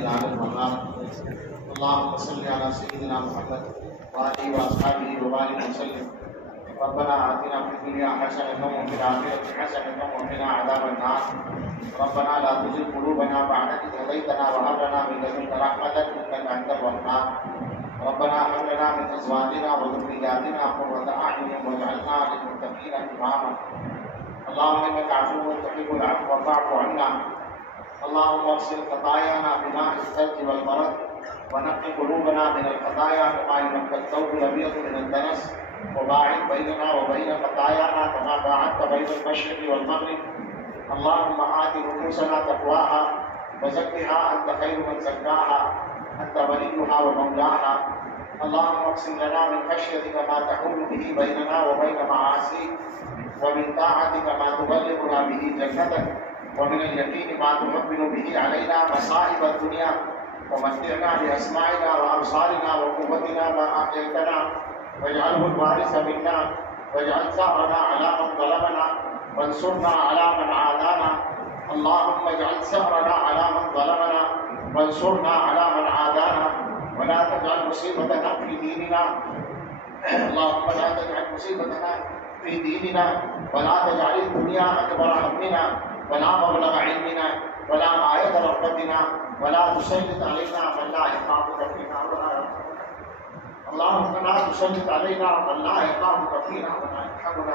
الجلال والمنام اللهم صل على سيدنا محمد وآله وأصحابه وبارك وسلم ربنا آتنا في الدنيا حسنة وفي الآخرة حسنة وقنا عذاب النار ربنا لا تزغ قلوبنا بعد إذ هديتنا وهب لنا من لدنك رحمة إنك أنت الوهاب ربنا هب لنا من أزواجنا وذرياتنا قرة أعين واجعلنا للمتقين إماما اللهم إنك عفو تحب العفو فاعف عنا اللهم اغسل خطايانا بماء الثلج والبرد ونقي قلوبنا من الخطايا كما ينقى الثوب الأبيض من الدنس وباعد بيننا وبين خطايانا كما باعدت بين المشرق والمغرب اللهم آت نفوسنا تقواها وزكها أنت خير من زكاها أنت وليها ومولاها اللهم اقسم لنا من خشيتك ما تحول به بيننا وبين معاصيك ومن طاعتك ما تبلغنا به جنتك ومن اليقين ما تحمل به علينا مصائب الدنيا ومتعنا بأسماعنا وأبصارنا وقوتنا ما أحييتنا واجعله الوارث منا واجعل ثأرنا على من ظلمنا وانصرنا على من عادانا اللهم اجعل ثأرنا على من ظلمنا وانصرنا على من عادانا ولا تجعل مصيبتنا في ديننا اللهم لا تجعل مصيبتنا في ديننا ولا تجعل الدنيا أكبر همنا ولا مبلغ علمنا ولا غاية رغبتنا ولا تسلط علينا من لا يخافك فينا ولا يرحمنا اللهم لا تسلط علينا من لا يخافك فينا ولا يرحمنا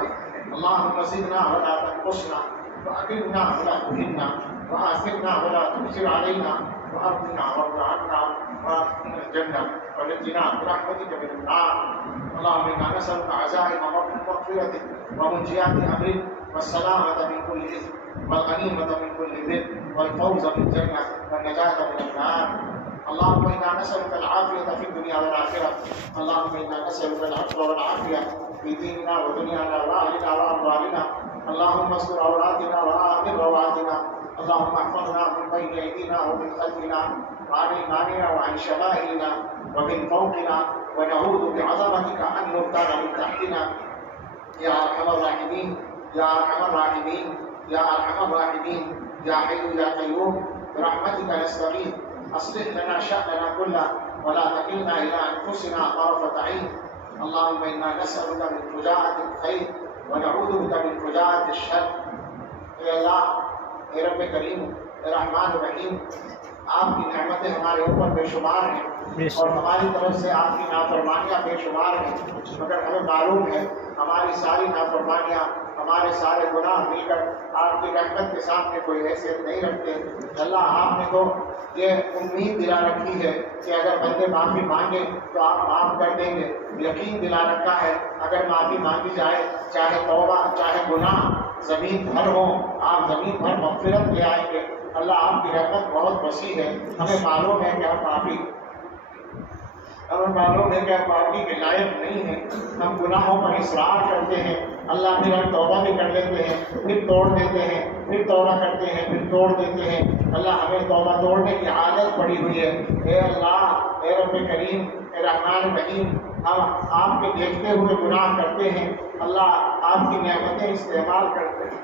اللهم زدنا ولا تنقصنا وأكرمنا ولا تهنا وآثرنا ولا تؤثر علينا وأرضنا وارض عنا وادخلنا الجنة ونجنا برحمتك من النار اللهم إنا نسألك عزائم مغفرتك ومنجيات أمرك والسلامة من كل إثم والغنيمة من كل بر والفوز بالجنة والنجاة من النار اللهم إنا نسألك العافية في الدنيا والآخرة اللهم إنا نسألك العفو والعافية في ديننا ودنيانا وأهلنا وأموالنا اللهم استر عوراتنا وآمن رواتنا اللهم احفظنا من بين أيدينا ومن خلفنا وعن أيماننا وعن شمائلنا ومن فوقنا ونعوذ بعظمتك أن نغتال من تحتنا يا أرحم الراحمين يا أرحم الراحمين يا أرحم الراحمين يا حي يا قيوم برحمتك نستغيث أصلح لنا شأننا كله ولا تكلنا إلى أنفسنا طرفة عين اللهم إنا نسألك من فجاءة الخير ونعوذ بك من فجاءة الشر اے اللہ اے رب کریم اے رحمان الرحیم آپ کی نعمتیں ہمارے اوپر بے شمار ہیں اور ہماری طرف سے آپ کی نافرمانیاں بے شمار ہیں مگر ہمیں معلوم ہے ہماری ساری نافرمانیاں ہمارے سارے گناہ مل کر آپ کی رحمت کے سامنے کوئی حیثیت نہیں رکھتے اللہ آپ نے تو یہ امید دلا رکھی ہے کہ اگر بندے معافی مانگے تو آپ معاف کر دیں گے یقین دلا رکھا ہے اگر معافی مانگی جائے چاہے توبہ چاہے گناہ زمین بھر ہو آپ زمین بھر مغفرت لے آئیں گے اللہ آپ کی رحمت بہت وسیع ہے ہمیں معلوم ہے کہ ہم معافی کے لائق نہیں ہیں ہم گناہوں پر اصرار کرتے ہیں اللہ پھر ہم توبہ بھی کر لیتے ہیں پھر توڑ دیتے ہیں پھر توبہ کرتے ہیں پھر توڑ دیتے ہیں اللہ ہمیں توبہ توڑنے کی عادت پڑی ہوئی ہے اے اللہ اے رب کریم اے رحمان الرحیم ہم آپ کے دیکھتے ہوئے گناہ کرتے ہیں اللہ آپ کی نعمتیں استعمال کرتے ہیں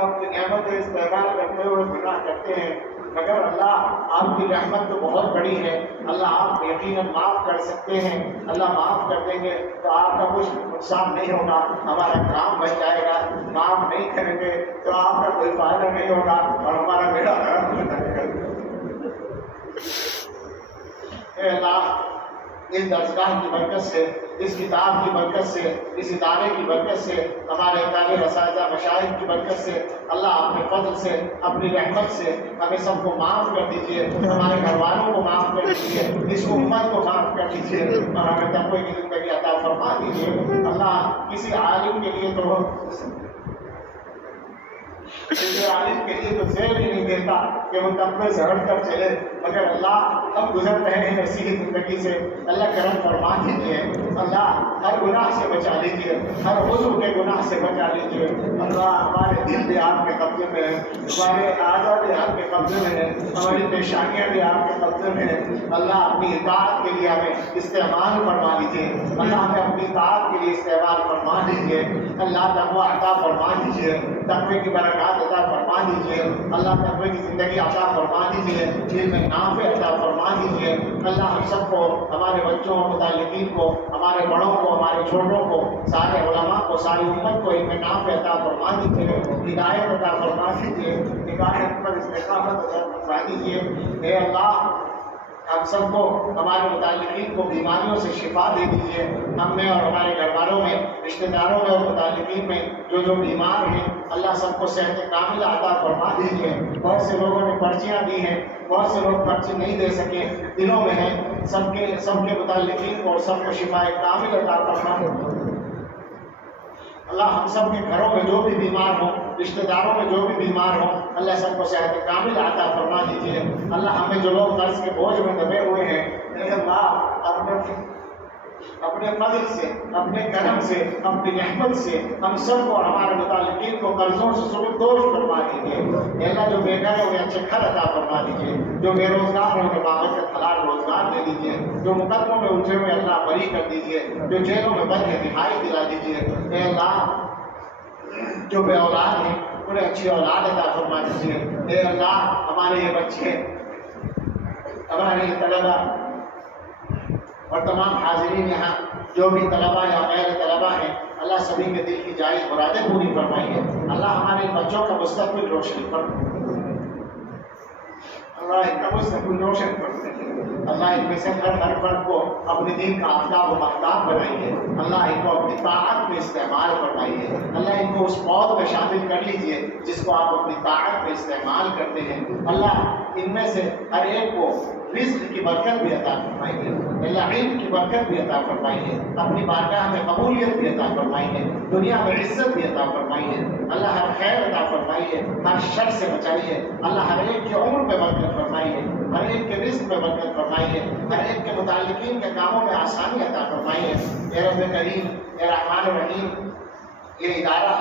آپ کی نعمتیں استعمال کرتے ہوئے گناہ کرتے ہیں مگر اللہ آپ کی رحمت تو بہت بڑی ہے اللہ آپ یقیناً معاف کر سکتے ہیں اللہ معاف کر دیں گے تو آپ کا کچھ نقصان نہیں ہوگا ہمارا کام بچ جائے گا معاف نہیں کریں گے تو آپ کا کوئی فائدہ نہیں ہوگا اور ہمارا بیڑا غرق ہو جائے گا اے اللہ اس درسگاہ کی برکت سے اس کتاب کی برکت سے اس ادارے کی برکت سے ہمارے طالب اساتذہ مشائخ کی برکت سے اللہ اپنے فضل سے اپنی رحمت سے ہمیں سب کو معاف کر دیجیے ہمارے گھر والوں کو معاف کر دیجیے اس امت کو معاف کر دیجیے اور ہمیں تقوی کی زندگی عطا فرما دیجیے اللہ کسی عالم کے لیے تو عالم کے لیے تو زیر ہی نہیں دیتا کہ وہ تقوی سے ہٹ کر چلے مگر اللہ ہم گزر رہے ہیں ایسی ہی زندگی سے، اللہ کرم فرما دیجیے، اللہ ہر گناہ سے بچا لیجیے، ہر عضو کے گناہ سے بچا لیجیے، اللہ ہمارے دل بھی آپ کے قبضے میں ہے، ہمارے اعضاء بھی آپ کے قبضے میں ہے، ہماری پیشانیاں بھی آپ کے قبضے میں ہے، اللہ اپنی اطاعت کے لیے ہمیں استعمال فرما لیجیے، اللہ ہمیں اپنی اطاعت کے لیے استعمال فرما دیجیے، اللہ تقوی عطا فرما دیجیے، تقوی کی برکات عطا فرما دیجیے، اللہ تقوی کی زندگی عطا فرما دیجیے، علم نافع عطا فرما دیجیے، اللہ ہم سب کو، ہمارے بچوں، متعلقین کو، ہمارے بڑوں کو، ہمارے چھوٹوں کو، سارے علماء کو، ساری امت کو علم نافع عطا فرما دیجیے، ہدایت عطا فرما دیجیے، ہدایت پر استقامت عطا فرما دیجیے، اے اللہ ہم سب کو، ہمارے متعلقین کو بیماریوں سے شفا دے دیجیے، ہم میں اور ہمارے گھر والوں میں، رشتہ داروں میں اور متعلقین میں جو بیمار ہیں، اللہ سب کو صحت کامل عطا فرما دیجیے۔ بہت سے لوگوں نے پرچیاں دی ہیں، بہت سے لوگ پرچی نہیں دے سکے، دلوں میں ہیں، سب کے متعلقین کو اور سب کو شفا کامل عطا فرما دیجیے۔ اللہ ہم سب کے گھروں میں جو بھی بیمار ہوں، رشتہ داروں میں جو بھی بیمار ہوں، اللہ سب کو صحت کامل عطا فرما دیجیے۔ اللہ ہمیں جو لوگ قرض کے بوجھ میں دبے ہوئے ہیں، اے اللہ اپنے فضل سے، اپنے کرم سے، اپنی رحمت سے ہم سب کو اور ہمارے متعلقین کو قرضوں سے سبکدوش فرما دیجیے۔ اے اللہ جو بیکار ہے انہیں اچھے گھر عطا فرما دیجیے، جو بے روزگار ہیں انہیں بابرکت حلال روزگار دے دیجیے، جو مقدموں میں الجھے ہوئے اللہ بری کر دیجیے، جو جیلوں میں بند ہے رہائی دلا دیجیے۔ اے اللہ جو بے اولاد ہیں انہیں اچھی اولاد عطا فرما دیجیے۔ اے اللہ ہمارے یہ بچے، ہمارے یہ طلبہ اور تمام حاضرین یہاں جو بھی طلبہ یا غیر طلبہ ہیں، اللہ سبھی کے دل کی جائز مرادیں پوری فرمائیے۔ اللہ ہمارے بچوں کا مستقبل روشن فرمائیے، اللہ ان کا مستقبل روشن فرمائیے، اللہ ان میں سے ہر فرد کو اپنے دین کا آفتاب و مہتاب بنائیے، اللہ ان کو اپنی طاعت میں استعمال فرمائیے، اللہ ان کو اس فوج میں شامل کر لیجیے جس کو آپ اپنی طاعت میں استعمال کرتے ہیں۔ اللہ ان میں سے ہر ایک کو رزق کی برکت بھی عطا فرمائیے، اللہ علم کی برکت بھی عطا فرمائیے، اپنی بارگاہ میں قبولیت بھی عطا فرمائیے، دنیا میں عزت بھی عطا فرمائیے، اللہ ہر خیر عطا فرمائیے، ہر شر سے بچائیے، اللہ ہر ایک کی عمر میں برکت فرمائیے، ہر ایک کے رزق میں برکت فرمائیے، ہر ایک کے متعلقین کے کاموں میں آسانی عطا فرمائیے۔ اے رب کریم، اے رحمان الرحیم، یہ ادارہ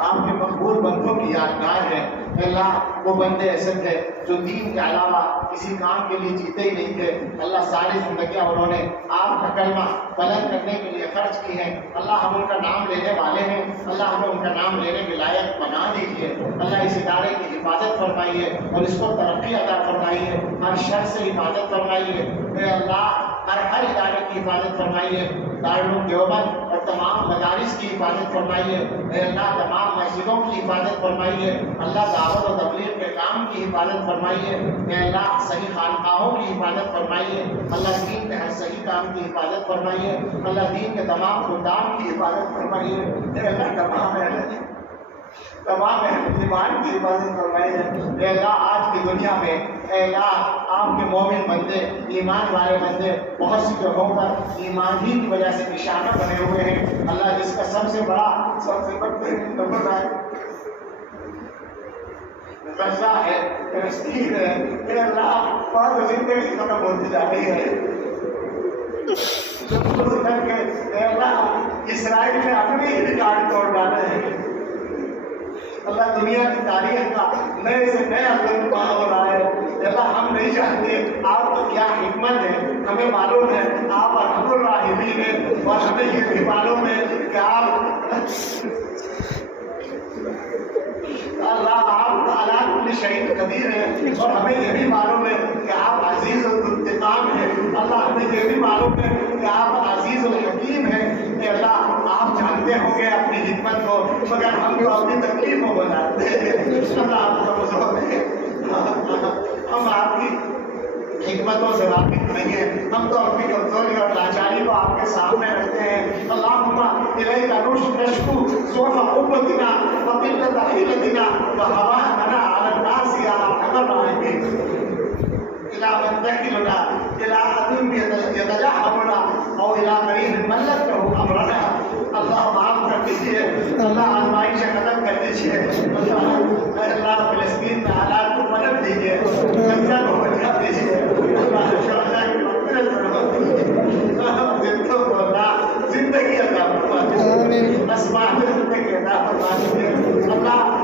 آپ کے مقبول بندوں کی یادگار ہے۔ اللہ وہ بندے ایسے تھے جو دین کے علاوہ کسی کام کے لیے جیتے ہی نہیں تھے، اللہ ساری زندگیاں انہوں نے آپ کا کلمہ بلند کرنے کے لیے خرچ کی ہیں۔ اللہ ہم ان کا نام لینے والے ہیں، اللہ ہمیں ان کا نام لینے کے لائق بنا دیجیے۔ اللہ اس ادارے کی حفاظت فرمائیے اور اس کو ترقی عطا فرمائیے، ہر شر سے حفاظت فرمائیے۔ اے اللہ ہر ادارے کی حفاظت فرمائیے، دارالعلوم دیوبند اور تمام مدارس کی حفاظت فرمائیے۔ اے اللہ تمام مسجدوں کی حفاظت فرمائیے، اللہ دعوت و تبلیغ کے کام کی حفاظت فرمائیے۔ اے اللہ صحیح خانقاہوں کی حفاظت فرمائیے، اللہ دین کے ہر صحیح کام کی حفاظت فرمائیے، اللہ دین کے تمام خدام کی حفاظت فرمائیے۔ اے اللہ تمام ایمان کی حفاظت فرمائیے۔ اے اللہ آج کی دنیا میں، اے اللہ آپ کے مومن بندے، ایمان والے بندے بہت سی جگہوں پر ایمان ہی کی وجہ سے نشانہ بنے ہوئے ہیں۔ اللہ جس کا سب سے بڑا، سب سے بڑھترین نمبر ہے، غزہ ہے، فلسطین ہے۔ اے اللہ وہاں زندگی ختم ہوتی جا رہی ہے۔ اے اللہ اسرائیل نے اپنے ہی ریکارڈ توڑ ڈالے ہیں۔ اللہ دنیا کی تاریخ کا نئے سے نیا دن ہو رہا ہے۔ اللہ ہم نہیں جانتے آپ کو کیا حکمت ہے، ہمیں معلوم ہے آپ ارحم الراحمین ہیں، اور ہمیں یہ بھی معلوم ہے کہ آپ علی کل شیء قدیر ہیں، اور ہمیں یہ بھی معلوم ہے کہ آپ عزیز الانتقام ہیں۔ اللہ ہمیں یہ بھی معلوم ہے کہ آپ عزیز الحکیم ہیں۔ اے اللہ آپ جانتے ہوں گے اپنی حکمت کو، مگر ہم جو اپنی تکلیف کو بناتے ہیں، اللہ آپ کا مزور ہے، ہم آپ کی حکمتوں سے واقف نہیں ہیں، ہم تو اپنی کمزوری اور لاچاری کو آپ کے سامنے رکھتے ہیں۔ اللہم الیک نشکو ضعف قوتنا وقلۃ حیلتنا وہواننا علی الناس یا ارحم الراحمین، الی من تکلنا الی عدو یتجہمنا او الی قریب ملکہ امرنا۔ اللہ معاف کر دیجیے، اللہ آزمائش ختم کر دیجیے۔ دیجیے اللہ فلسطین میں حالات کو مدد دیجیے غزہ کو بچا دیجیے اللہ شہداء کی مغفرت فرما دیجیے اللہ زندگی عطا فرما دیجیے اسباب زندگی عطا فرما دیجیے اللہ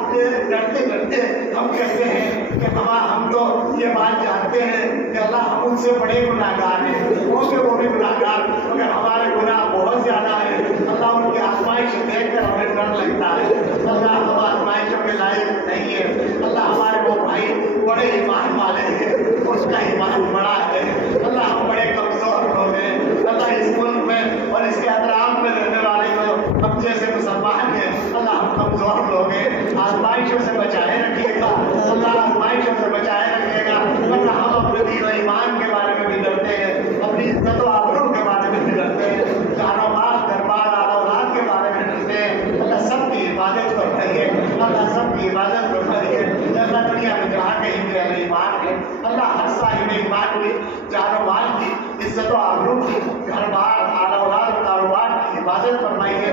ڈرتے ڈرتے ہم کہتے ہیں کہ ہم تو یہ بات جانتے ہیں کہ اللہ ہم ان سے بڑے گناہگار ہیں وہ بھی گناہگار مگر ہمارے گناہ بہت زیادہ ہے اللہ ان کی آزمائش دیکھ کر ہمیں ڈر لگتا ہے اللہ ہم آزمائشوں کے لائق نہیں ہے اللہ ہمارے وہ بھائی بڑے ایمان والے ہیں اس کا ایمان بڑا ہے اللہ ہم بڑے کمزور لوگ ہیں اللہ اس ملک میں اور اس کے اطراف میں رہنے والے جو ہم جیسے مسلمان ہیں اللہ ہم کمزور لوگ ہیں آزمائشوں سے بچائے رکھیے گا اللہ آزمائشوں سے بچائے رکھیے گا اللہ ہم اپنے دین و ایمان کے بارے میں بھی ڈرتے ہیں اپنی عزت و آبرو کے بارے میں بھی ڈرتے ہیں جان و مال دربار اولاد کے بارے میں ڈرتے ہیں اللہ سب کی حفاظت فرمائیے اللہ سب کی حفاظت فرمائیے اللہ دنیا میں جہاں کہیں بھی اہل ایمان ہے اللہ ہر صاحب ایمان کی جان و مال کی عزت و آبرو کی گھر بار اولاد کاروبار کی حفاظت فرمائیے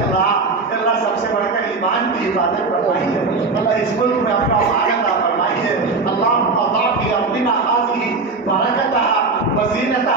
اللہ سب سے بڑھ کر ایمان کی حفاظت فرمائیے اللہ اس ملک میں اپنا بھارت فرمائیے اللہ اللہ کی اپنا حاضری برکتہ وزینتہ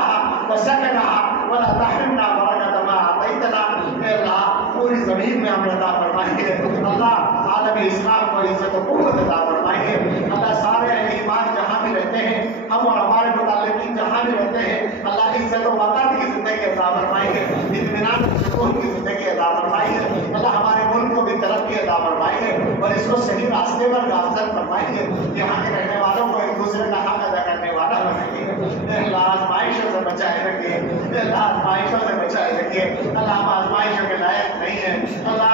وسکنہ ولا تحرمنا برکت ما اعطیتنا اے اللہ پوری زمین میں ہم عطا فرمائیے اللہ عالم اسلام کو عزت و قوت عطا فرمائیے اللہ سارے اہل ایمان جہاں بھی رہتے ہیں ہم اور ہمارے متعلقین جہاں بھی رہتے ہیں اللہ عزت و وقار کی زندگی عطا فرمائیے اطمینان سکون کی زندگی عطا فرمائیے اللہ ہمارے ملک کو بھی ترقی عطا فرمائیے اور اس کو صحیح راستے پر گامزن فرمائیے یہاں کے رہنے والوں کو ایک دوسرے کا حق ادا کرنے والا بنائیے اللہ آزمائشوں سے بچائے رکھیے اللہ آزمائشوں سے بچائے رکھیے اللہ ہم آزمائشوں کے لائق نہیں ہیں اللہ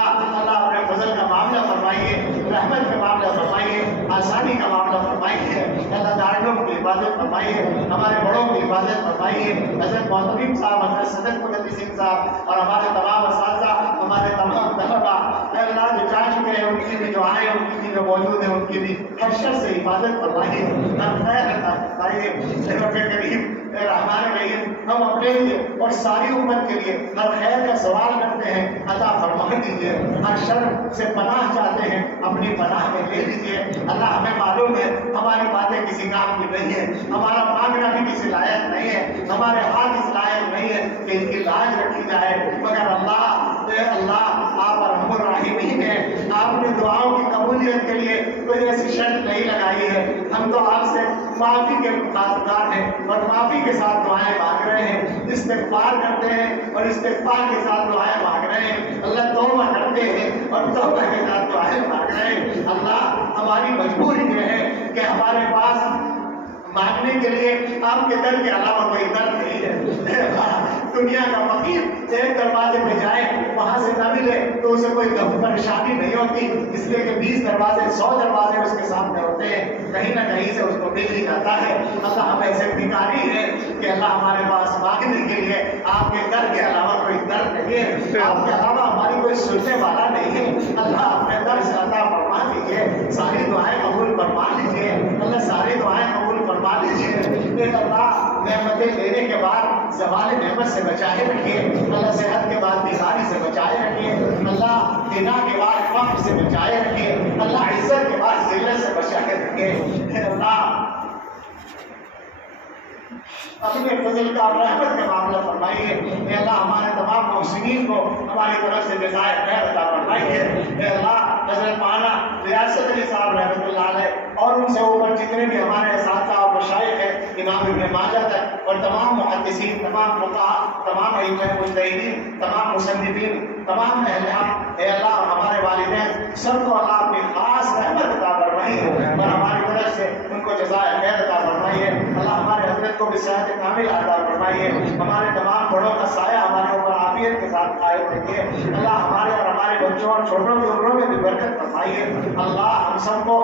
اپنے فضل کا معاملہ فرمائیے رحمت کا معاملہ فرمائیے آسانی کا معاملہ فرمائیے اللہ دارالعلوم کی حفاظت فرمائیے ہمارے بڑوں کی حفاظت فرمائیے حضرت محترم صاحب حضرت صدر قدرتی سنگھ صاحب اور ہمارے تمام اساتذہ ہمارے تمام طلبا اللہ جو جا چکے ہیں ان کی بھی جو آئے ان کی بھی جو موجود ہیں ان کی بھی ہر شخص سے حفاظت فرمائیے ہر خیر عطا فرمائیے رب کریم رحمان رحیم ہم اپنے لیے اور ساری امت کے لیے ہر خیر کا سوال کرتے ہیں عطا فرما دیجیے ہر شر سے پناہ چاہتے ہیں اپنی پناہ میں لے لیجیے اللہ ہمیں معلوم ہے ہماری باتیں کسی کام کی نہیں ہے ہمارا مانگنا بھی کسی لائق نہیں ہے ہمارے ہاتھ اس لائق نہیں ہے کہ ان کی لاج رکھی جائے مگر اللہ آپ ارحم الراحمین ہیں آپ نے دعاؤں کی قبولیت کے لیے کوئی ایسی شرط نہیں لگائی ہے ہم تو آپ سے معافی کے خواہشات ہیں اور معافی کے ساتھ دعائیں مانگ رہے ہیں استغفار کرتے ہیں اور استغفار کے ساتھ دعائیں مانگ رہے ہیں اللہ توبہ کرتے ہیں اور توبہ کے ساتھ دعائیں مانگ رہے ہیں اللہ ہماری مجبوری یہ ہے کہ ہمارے پاس مانگنے کے لیے آپ کے در کے علاوہ کوئی در نہیں ہے دنیا کا فقیر ایک دروازے پہ جائے وہاں سے نہ ملے تو اسے کوئی پریشانی نہیں ہوتی اس لیے کہ 20 دروازے 100 دروازے اس کے سامنے ہوتے ہیں کہیں نہ کہیں سے اس کو مل ہی جاتا ہے اللہ ہم ایسے بھکاری ہیں کہ اللہ ہمارے پاس مانگنے کے لیے آپ کے در کے علاوہ کوئی در نہیں ہے آپ کے علاوہ ہماری کوئی سننے والا نہیں ہے اللہ اپنے در سے عطا فرما دیجیے ساری دعائیں قبول فرما لیجیے اللہ ساری دعائیں قبول فرما لیجیے اللہ نعمتیں دینے کے بعد زوال نعمت سے بچائے رکھیے اللہ صحت کے بعد بیماری سے بچائے رکھیے اللہ غنا کے بعد فقر سے بچائے رکھیے اللہ عزت کے بعد ذلت سے بچائے رکھیے اللہ اپنے فضل کا رحمت کا معاملہ فرمائیے اے اللہ ہمارے تمام محسنین کو ہماری طرف سے جزائے خیر عطا فرمائیے اے اللہ حضرت مولانا ریاست علی صاحب رحمۃ اللہ علیہ اور ان سے اوپر جتنے بھی ہمارے اساتذہ اور مشائخ ہیں امام ابن ماجہ تک اور تمام محدثین تمام فقہاء تمام ائمہ مجتہدین تمام مصنفین تمام اہل حق اے اللہ ہمارے والدین سب کو اللہ اپنی خاص رحمت عطا فرمائیے اور ہماری طرف سے ان کو جزائے خیر عطا فرمائیے اللہ ہمارے حضرت کو بھی صحت کامل عطا فرمائیے ہمارے تمام بڑوں کا سایہ ہمارے اوپر عافیت کے ساتھ قائم رکھیے اللہ ہمارے اور ہمارے بچوں اور چھوٹوں کی عمروں میں بھی برکت فرمائیے اللہ ہم سب کو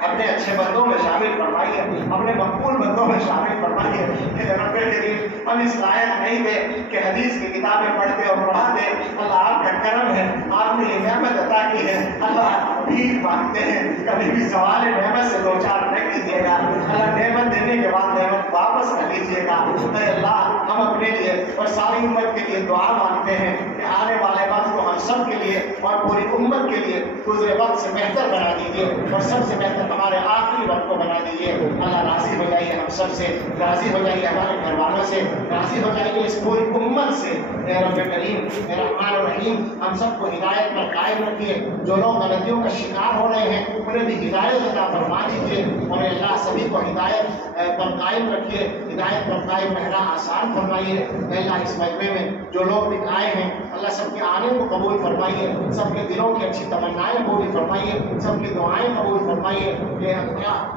اپنے اچھے بندوں میں شامل فرمائیے اپنے مقبول بندوں میں شامل فرمائیے کہ رب کریم ہم اس لائق نہیں تھے کہ حدیث کی کتابیں پڑھتے اور پڑھاتے اللہ آپ کا کرم ہے آپ نے یہ نعمت عطا کی ہے اللہ بھیک مانگتے ہیں کبھی بھی سوال نعمت سے دو چار نہ کیجیے گا اللہ نعمت دینے کے بعد نعمت واپس نہ لیجیے گا اے اللہ ہم اپنے لیے اور ساری امت کے لیے دعا مانگتے ہیں کہ آنے والے وقت کو ہم سب کے لیے اور پوری امت کے لیے گزرے وقت سے بہتر بنا دیجیے اور سب سے بہتر ہمارے آخری وقت کو بنا دیجیے. اللہ راضی ہو جائیے ہم سب سے, راضی ہو جائیے ہمارے گھر والوں سے, راضی ہو جائیے اس پوری امت سے. اے رب کریم, اے رحمان الرحیم, ہم سب کو ہدایت پر قائم رکھیے. جو لوگ غلطیوں کا شکار ہو رہے ہیں انہیں بھی ہدایت عطا فرما دیجیے, اور اللہ سبھی کو ہدایت پر قائم رکھیے, ہدایت پر قائم رہنا آسان فرمائیے. اللہ اس مجمع میں جو لوگ بھی آئے ہیں اللہ سب کے آنے کو قبول فرمائیے, سب کے دلوں کی اچھی تمنائیں قبول فرمائیے, سب کی دعائیں قبول فرمائیے. کہ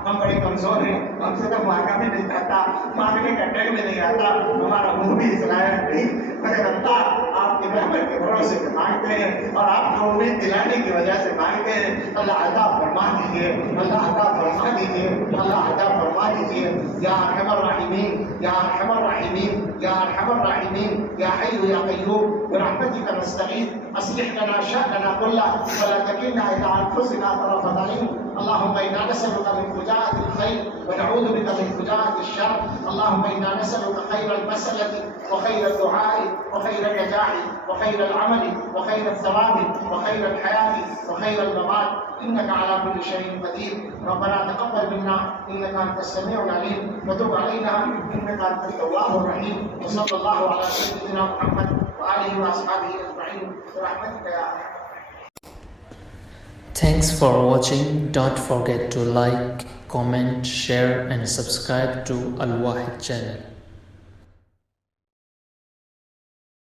ہم بڑے کمزور ہیں, ہم سے تو مانگا بھی نہیں جاتا, مانگنے کا ڈر بھی نہیں آتا, ہمارا منہ بھی اس لائق نہیں, مگر اللہ آپ کی رحمت کے بھروسے سے مانگتے ہیں اور آپ کو امید دلانے کی وجہ سے مانگتے ہیں. اللہ عطا فرما دیجیے, اللہ عطا فرما دیجیے, اللہ عطا فرما دیجیے. یا ارحم الراحمین, یا ارحم الراحمین, یا ارحم الراحمین, یا حی یا قیوم, برحمتک نستغیث, اصلح لنا شأننا كله ولا تكلنا إلى أنفسنا طرفة عين. اللهم إنا نسألك من فجاءة الخير ونعوذ بك من فجاءة الشر. اللهم إنا نسألك خير المسألة وخير الدعاء وخير النجاح وخير العمل وخير الثواب وخير الحياة وخير الممات, إنك على كل شيء قدير. ربنا تقبل منا إنك أنت السميع العليم وتب علينا إنك أنت التواب الرحيم. وصلى الله على سيدنا محمد وآله وأصحابه أجمعين برحمتك يا أرحم. Thanks for watching. Don't forget to like, comment, share and subscribe to Al Wahid channel.